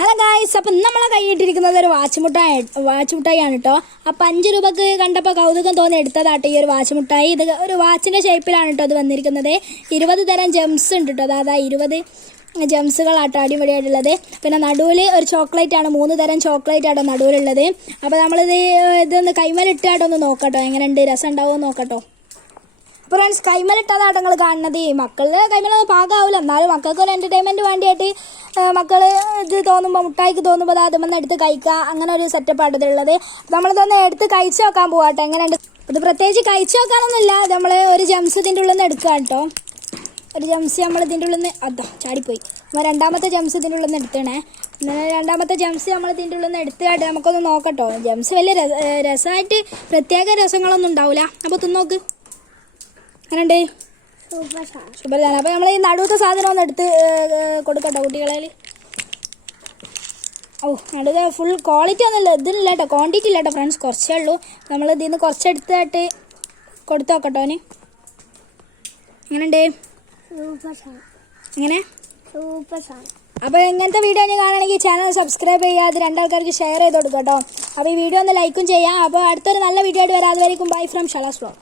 Hello guys, അപ്പം നമ്മളെ കൈയിട്ടിരിക്കുന്നത് ഒരു വാച്ച് മുട്ടായിയാണ് കേട്ടോ. അപ്പം 5 രൂപക്ക് കണ്ടപ്പോൾ കൗതുകം തോന്നി എടുത്തതാട്ടോ ഈ ഒരു വാച്ച് മുട്ടായി. ഇത് ഒരു വാച്ചിൻ്റെ ഷേപ്പിലാണ് കേട്ടോ ഇത് വന്നിരിക്കുന്നത്. 20 തരം ജെംസ് ഉണ്ട് കേട്ടോ. അതാ 20 ജെംസുകളാട്ടോ അടിപൊളിയായിട്ടുള്ളത്. പിന്നെ നടുവിൽ ഒരു ചോക്ലേറ്റ് ആണ്, 3 തരം ചോക്ലേറ്റ് ആട്ടോ നടുവിലുള്ളത്. അപ്പോൾ നമ്മളിത് ഇതൊന്ന് കൈമലിട്ടാട്ടോ ഒന്ന് നോക്കട്ടോ, എങ്ങനെയുണ്ട്, രസം ഉണ്ടാവുമെന്ന് നോക്കട്ടോ. ഫ്രണ്ട്സ്, കൈമലിട്ടതാട്ടോ നിങ്ങൾ കാണുന്നത്. മക്കളുടെ കൈമലൊന്നും പാകാവില്ല, എന്നാലും മക്കൾക്ക് ഒരു എൻ്റർടൈൻമെൻറ്റ് വേണ്ടിയിട്ട് മക്കൾ ഇത് തോന്നുമ്പോൾ, മുട്ടായിക്ക് തോന്നുമ്പോൾ അതുമെന്ന് എടുത്ത് കഴിക്കുക, അങ്ങനെ ഒരു സെറ്റപ്പാണ് ഇതിലുള്ളത്. നമ്മളിതൊന്ന് എടുത്ത് കഴിച്ച് നോക്കാൻ പോകാട്ടോ എങ്ങനെയുണ്ട്. ഇത് പ്രത്യേകിച്ച് കഴിച്ച് നോക്കാനൊന്നുമില്ല, നമ്മൾ ഒരു ജംസ് ഇതിൻ്റെ ഉള്ളിൽ നിന്ന് എടുക്കുക കേട്ടോ. ഒരു ജംസ് നമ്മൾ ഇതിൻ്റെ ഉള്ളിൽ നിന്ന് അതോ ചാടിപ്പോയി. നമ്മൾ രണ്ടാമത്തെ ജംസ് ഇതിൻ്റെ ഉള്ളിൽ നിന്ന് എടുത്തണേ. പിന്നെ രണ്ടാമത്തെ ജംസ് നമ്മൾ ഇതിൻ്റെ ഉള്ളിൽ നിന്ന് എടുത്തിട്ട് നമുക്കൊന്ന് നോക്കട്ടോ. ജംസ് വലിയ രസമായിട്ട് പ്രത്യേക രസങ്ങളൊന്നും ഉണ്ടാവില്ല. അപ്പോൾ തിന്നോക്ക് അങ്ങനെയുണ്ട്. സൂപ്പർ സാധനം. അപ്പോൾ നമ്മൾ ഈ നടുവത്തെ സാധനം ഒന്ന് എടുത്ത് കൊടുക്കട്ടോ കുട്ടികളെ. നടുവ ഫുൾ ക്വാളിറ്റി ഒന്നുമില്ല, ഇതില്ല കേട്ടോ, ക്വാണ്ടിറ്റി ഇല്ല കേട്ടോ ഫ്രണ്ട്സ്, കുറച്ചേ ഉള്ളൂ. നമ്മൾ ഇതിൽ നിന്ന് കുറച്ചെടുത്തിട്ട് കൊടുത്തു നോക്കട്ടോ അവന്. എങ്ങനെയുണ്ട്? എങ്ങനെ? അപ്പോൾ ഇങ്ങനത്തെ വീഡിയോ ഞാൻ കാണുകയാണെങ്കിൽ ചാനൽ സബ്സ്ക്രൈബ് ചെയ്യുക, അത് 2 ആൾക്കാർക്ക് ഷെയർ ചെയ്ത് കൊടുക്കാം കേട്ടോ. അപ്പോൾ ഈ വീഡിയോ ഒന്ന് ലൈക്കും ചെയ്യാം. അപ്പോൾ അടുത്തൊരു നല്ല വീഡിയോ ആയിട്ട് വരാം. അതുവരെയും ബൈ ഫ്രം ഷലാസ് വ്ലോഗ്.